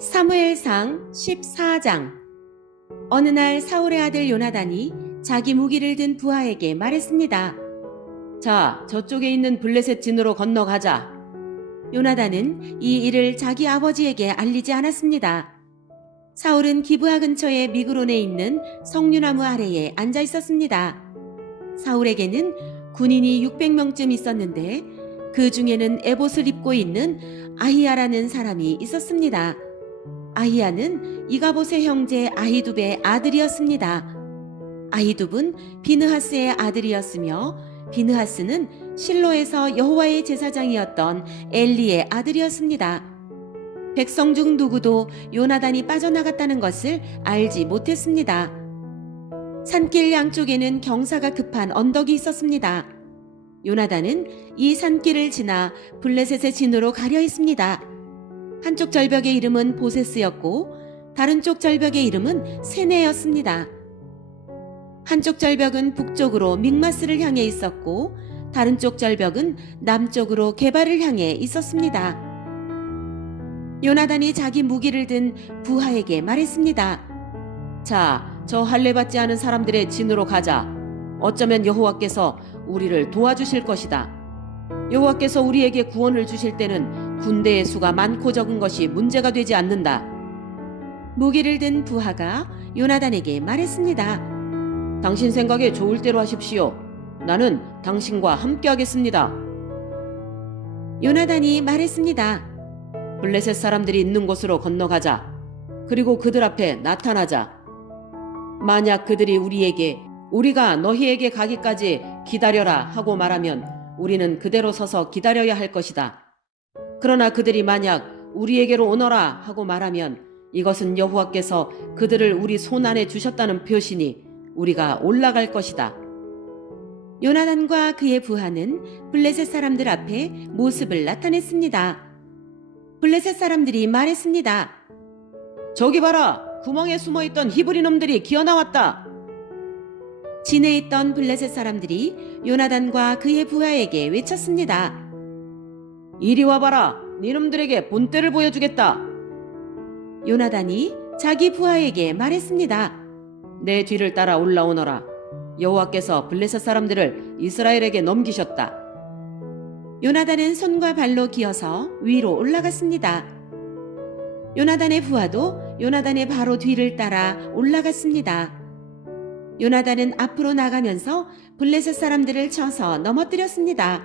사무엘상 14장. 어느 날 사울의 아들 요나단이 자기 무기를 든 부하에게 말했습니다. 자, 저쪽에 있는 블레셋 진으로 건너가자. 요나단은 이 일을 자기 아버지에게 알리지 않았습니다. 사울은 기브아 근처의 미그론에 있는 석류나무 아래에 앉아 있었습니다. 사울에게는 군인이 600명쯤 있었는데 그 중에는 에봇을 입고 있는 아히야라는 사람이 있었습니다. 아히야는 이가봇의 형제 아히둡의 아들이었습니다. 아히둡은 비느하스의 아들이었으며 비느하스는 실로에서 여호와의 제사장이었던 엘리의 아들이었습니다. 백성 중 누구도 요나단이 빠져나갔다는 것을 알지 못했습니다. 산길 양쪽에는 경사가 급한 언덕이 있었습니다. 요나단은 이 산길을 지나 블레셋의 진으로 가려 했습니다. 한쪽 절벽의 이름은 보세스였고 다른 쪽 절벽의 이름은 세네였습니다. 한쪽 절벽은 북쪽으로 믹마스를 향해 있었고 다른 쪽 절벽은 남쪽으로 게발을 향해 있었습니다. 요나단이 자기 무기를 든 부하에게 말했습니다. 자, 저 할례 받지 않은 사람들의 진으로 가자. 어쩌면 여호와께서 우리를 도와주실 것이다. 여호와께서 우리에게 구원을 주실 때는 군대의 수가 많고 적은 것이 문제가 되지 않는다. 무기를 든 부하가 요나단에게 말했습니다. 당신 생각에 좋을 대로 하십시오. 나는 당신과 함께 하겠습니다. 요나단이 말했습니다. 블레셋 사람들이 있는 곳으로 건너가자. 그리고 그들 앞에 나타나자. 만약 그들이 우리에게 우리가 너희에게 가기까지 기다려라 하고 말하면 우리는 그대로 서서 기다려야 할 것이다. 그러나 그들이 만약 우리에게로 오너라 하고 말하면 이것은 여호와께서 그들을 우리 손 안에 주셨다는 표시니 우리가 올라갈 것이다. 요나단과 그의 부하는 블레셋 사람들 앞에 모습을 나타냈습니다. 블레셋 사람들이 말했습니다. 저기 봐라! 구멍에 숨어있던 히브리 놈들이 기어나왔다! 진에 있던 블레셋 사람들이 요나단과 그의 부하에게 외쳤습니다. 이리 와봐라! 니놈들에게 본때를 보여주겠다! 요나단이 자기 부하에게 말했습니다. 내 뒤를 따라 올라오너라. 여호와께서 블레셋 사람들을 이스라엘에게 넘기셨다. 요나단은 손과 발로 기어서 위로 올라갔습니다. 요나단의 부하도 요나단의 바로 뒤를 따라 올라갔습니다. 요나단은 앞으로 나가면서 블레셋 사람들을 쳐서 넘어뜨렸습니다.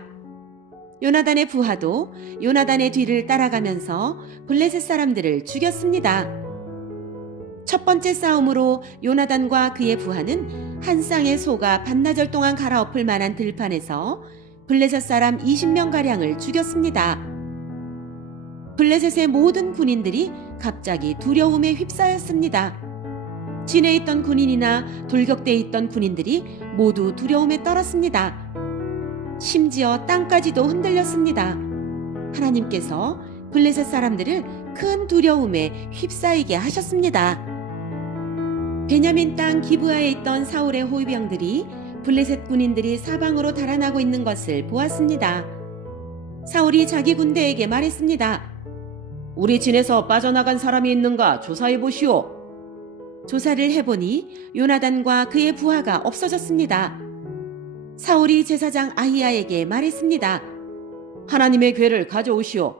요나단의 부하도 요나단의 뒤를 따라가면서 블레셋 사람들을 죽였습니다. 첫 번째 싸움으로 요나단과 그의 부하는 한 쌍의 소가 반나절 동안 갈아엎을 만한 들판에서 블레셋 사람 20명가량을 죽였습니다. 블레셋의 모든 군인들이 갑자기 두려움에 휩싸였습니다. 진에 있던 군인이나 돌격대에 있던 군인들이 모두 두려움에 떨었습니다. 심지어 땅까지도 흔들렸습니다. 하나님께서 블레셋 사람들을 큰 두려움에 휩싸이게 하셨습니다. 베냐민 땅 기브아에 있던 사울의 호위병들이 블레셋 군인들이 사방으로 달아나고 있는 것을 보았습니다. 사울이 자기 군대에게 말했습니다. 우리 진에서 빠져나간 사람이 있는가 조사해 보시오. 조사를 해보니 요나단과 그의 부하가 없어졌습니다. 사울이 제사장 아히야에게 말했습니다. 하나님의 궤를 가져오시오.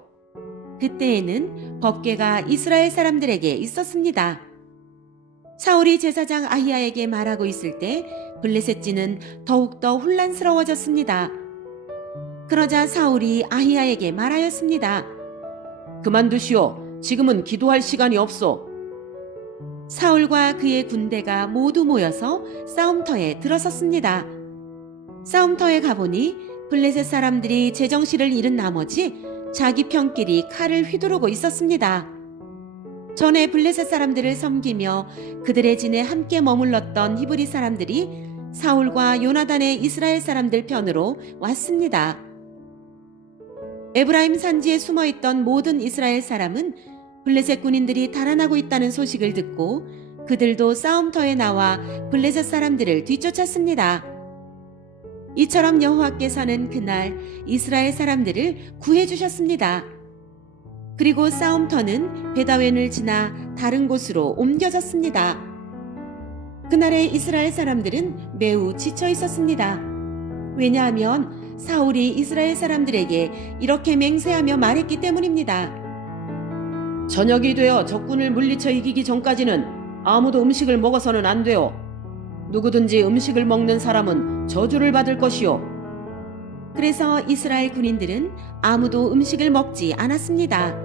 그때에는 법궤가 이스라엘 사람들에게 있었습니다. 사울이 제사장 아히야에게 말하고 있을 때 블레셋진은 더욱더 혼란스러워졌습니다. 그러자 사울이 아히야에게 말하였습니다. 그만두시오. 지금은 기도할 시간이 없소. 사울과 그의 군대가 모두 모여서 싸움터에 들어섰습니다. 싸움터에 가보니 블레셋 사람들이 제정신을 잃은 나머지 자기 편끼리 칼을 휘두르고 있었습니다. 전에 블레셋 사람들을 섬기며 그들의 진에 함께 머물렀던 히브리 사람들이 사울과 요나단의 이스라엘 사람들 편으로 왔습니다. 에브라임 산지에 숨어있던 모든 이스라엘 사람은 블레셋 군인들이 달아나고 있다는 소식을 듣고 그들도 싸움터에 나와 블레셋 사람들을 뒤쫓았습니다. 이처럼 여호와께서는 그날 이스라엘 사람들을 구해주셨습니다. 그리고 싸움터는 베다웬을 지나 다른 곳으로 옮겨졌습니다. 그날의 이스라엘 사람들은 매우 지쳐 있었습니다. 왜냐하면 사울이 이스라엘 사람들에게 이렇게 맹세하며 말했기 때문입니다. 저녁이 되어 적군을 물리쳐 이기기 전까지는 아무도 음식을 먹어서는 안 돼요. 누구든지 음식을 먹는 사람은 저주를 받을 것이요. 그래서 이스라엘 군인들은 아무도 음식을 먹지 않았습니다.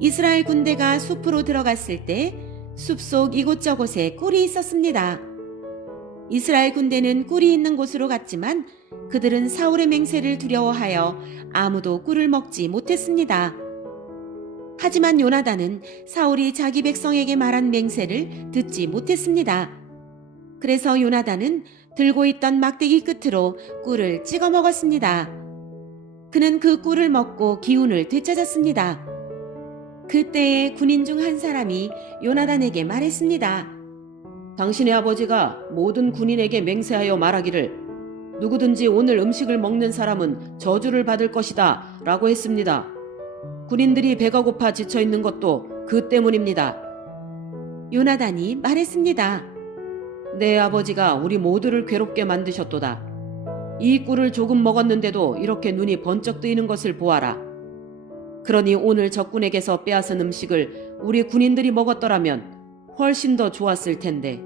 이스라엘 군대가 숲으로 들어갔을 때 숲속 이곳저곳에 꿀이 있었습니다. 이스라엘 군대는 꿀이 있는 곳으로 갔지만 그들은 사울의 맹세를 두려워하여 아무도 꿀을 먹지 못했습니다. 하지만 요나단은 사울이 자기 백성에게 말한 맹세를 듣지 못했습니다. 그래서 요나단은 들고 있던 막대기 끝으로 꿀을 찍어 먹었습니다. 그는 그 꿀을 먹고 기운을 되찾았습니다. 그때에 군인 중 한 사람이 요나단에게 말했습니다. 당신의 아버지가 모든 군인에게 맹세하여 말하기를 누구든지 오늘 음식을 먹는 사람은 저주를 받을 것이다 라고 했습니다. 군인들이 배가 고파 지쳐 있는 것도 그 때문입니다. 요나단이 말했습니다. 내 아버지가 우리 모두를 괴롭게 만드셨도다. 이 꿀을 조금 먹었는데도 이렇게 눈이 번쩍 뜨이는 것을 보아라. 그러니 오늘 적군에게서 빼앗은 음식을 우리 군인들이 먹었더라면 훨씬 더 좋았을 텐데.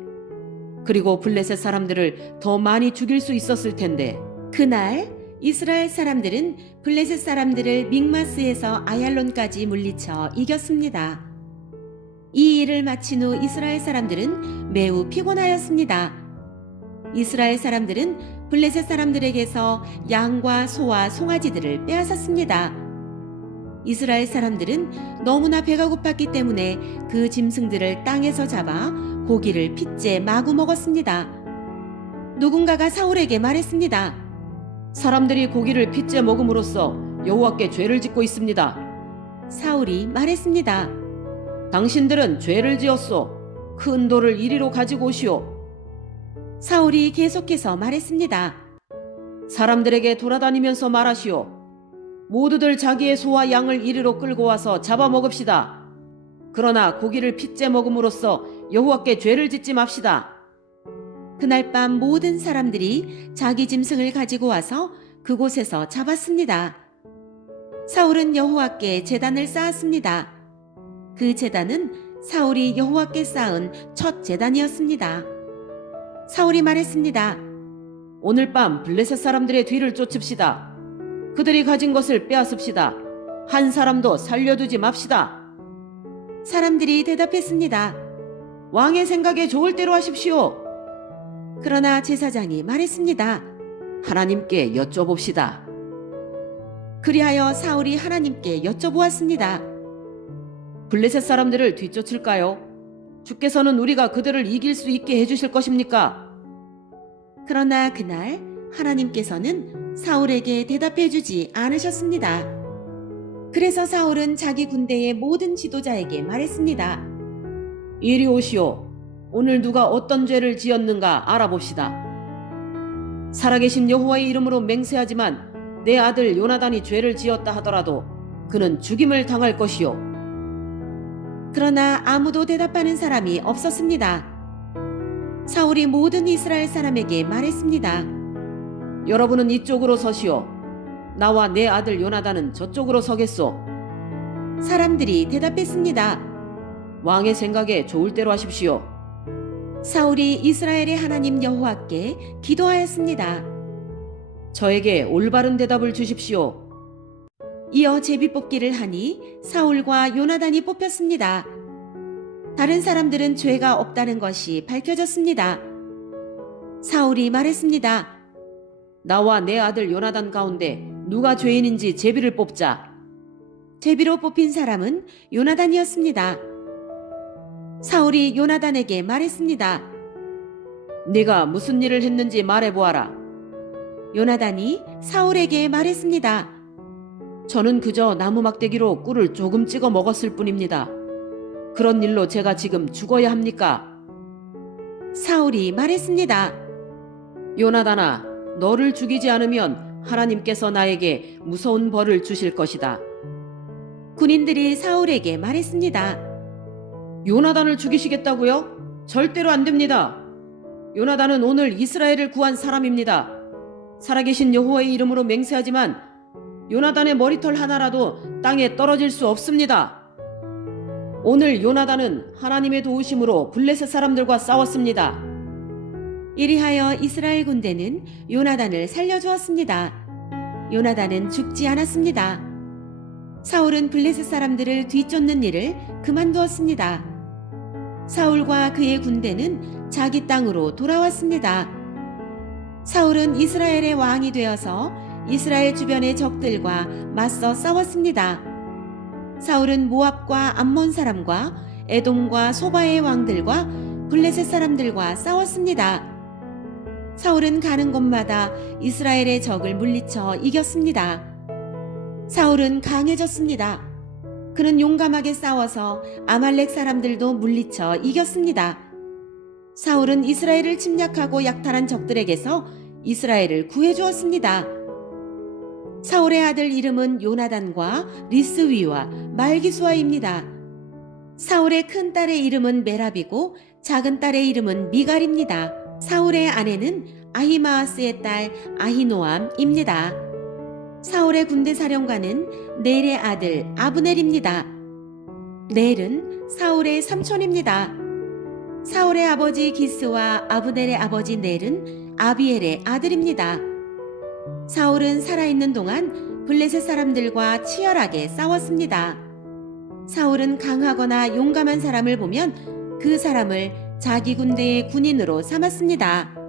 그리고 블레셋 사람들을 더 많이 죽일 수 있었을 텐데. 그날 이스라엘 사람들은 블레셋 사람들을 믹마스에서 아얄론까지 물리쳐 이겼습니다. 이 일을 마친 후 이스라엘 사람들은 매우 피곤하였습니다. 이스라엘 사람들은 블레셋 사람들에게서 양과 소와 송아지들을 빼앗았습니다. 이스라엘 사람들은 너무나 배가 고팠기 때문에 그 짐승들을 땅에서 잡아 고기를 핏째 마구 먹었습니다. 누군가가 사울에게 말했습니다. 사람들이 고기를 핏째 먹음으로써 여호와께 죄를 짓고 있습니다. 사울이 말했습니다. 당신들은 죄를 지었소. 큰 돌을 이리로 가지고 오시오. 사울이 계속해서 말했습니다. 사람들에게 돌아다니면서 말하시오. 모두들 자기의 소와 양을 이리로 끌고 와서 잡아먹읍시다. 그러나 고기를 핏째 먹음으로써 여호와께 죄를 짓지 맙시다. 그날 밤 모든 사람들이 자기 짐승을 가지고 와서 그곳에서 잡았습니다. 사울은 여호와께 제단을 쌓았습니다. 그 제단은 사울이 여호와께 쌓은 첫 제단이었습니다. 사울이 말했습니다. 오늘 밤 블레셋 사람들의 뒤를 쫓읍시다. 그들이 가진 것을 빼앗읍시다. 한 사람도 살려두지 맙시다. 사람들이 대답했습니다. 왕의 생각에 좋을 대로 하십시오. 그러나 제사장이 말했습니다. 하나님께 여쭤봅시다. 그리하여 사울이 하나님께 여쭤보았습니다. 블레셋 사람들을 뒤쫓을까요? 주께서는 우리가 그들을 이길 수 있게 해주실 것입니까? 그러나 그날 하나님께서는 사울에게 대답해 주지 않으셨습니다. 그래서 사울은 자기 군대의 모든 지도자에게 말했습니다. 이리 오시오. 오늘 누가 어떤 죄를 지었는가 알아봅시다. 살아계신 여호와의 이름으로 맹세하지만 내 아들 요나단이 죄를 지었다 하더라도 그는 죽임을 당할 것이요. 그러나 아무도 대답하는 사람이 없었습니다. 사울이 모든 이스라엘 사람에게 말했습니다. 여러분은 이쪽으로 서시오. 나와 내 아들 요나단은 저쪽으로 서겠소. 사람들이 대답했습니다. 왕의 생각에 좋을 대로 하십시오. 사울이 이스라엘의 하나님 여호와께 기도하였습니다. 저에게 올바른 대답을 주십시오. 이어 제비뽑기를 하니 사울과 요나단이 뽑혔습니다. 다른 사람들은 죄가 없다는 것이 밝혀졌습니다. 사울이 말했습니다. 나와 내 아들 요나단 가운데 누가 죄인인지 제비를 뽑자. 제비로 뽑힌 사람은 요나단이었습니다. 사울이 요나단에게 말했습니다. 네가 무슨 일을 했는지 말해보아라. 요나단이 사울에게 말했습니다. 저는 그저 나무 막대기로 꿀을 조금 찍어 먹었을 뿐입니다. 그런 일로 제가 지금 죽어야 합니까? 사울이 말했습니다. 요나단아, 너를 죽이지 않으면 하나님께서 나에게 무서운 벌을 주실 것이다. 군인들이 사울에게 말했습니다. 요나단을 죽이시겠다고요? 절대로 안 됩니다. 요나단은 오늘 이스라엘을 구한 사람입니다. 살아계신 여호와의 이름으로 맹세하지만 요나단의 머리털 하나라도 땅에 떨어질 수 없습니다. 오늘 요나단은 하나님의 도우심으로 블레셋 사람들과 싸웠습니다. 이리하여 이스라엘 군대는 요나단을 살려주었습니다. 요나단은 죽지 않았습니다. 사울은 블레셋 사람들을 뒤쫓는 일을 그만두었습니다. 사울과 그의 군대는 자기 땅으로 돌아왔습니다. 사울은 이스라엘의 왕이 되어서 이스라엘 주변의 적들과 맞서 싸웠습니다. 사울은 모압과 암몬 사람과 에돔과 소바의 왕들과 블레셋 사람들과 싸웠습니다. 사울은 가는 곳마다 이스라엘의 적을 물리쳐 이겼습니다. 사울은 강해졌습니다. 그는 용감하게 싸워서 아말렉 사람들도 물리쳐 이겼습니다. 사울은 이스라엘을 침략하고 약탈한 적들에게서 이스라엘을 구해주었습니다. 사울의 아들 이름은 요나단과 리스위와 말기수아입니다. 사울의 큰 딸의 이름은 메랍이고 작은 딸의 이름은 미갈입니다. 사울의 아내는 아히마아스의 딸 아히노암입니다. 사울의 군대 사령관은 넬의 아들 아브넬입니다. 넬은 사울의 삼촌입니다. 사울의 아버지 기스와 아브넬의 아버지 넬은 아비엘의 아들입니다. 사울은 살아있는 동안 블레셋 사람들과 치열하게 싸웠습니다. 사울은 강하거나 용감한 사람을 보면 그 사람을 자기 군대의 군인으로 삼았습니다.